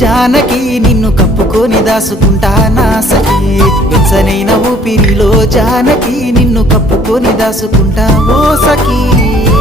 జానకి నిన్ను కప్పుకొని దాసుకుంటా నా సఖీ వెచ్చనైన ఊపిరిలో జానకి నిన్ను కప్పుకొని దాసుకుంటా ఓ సఖీ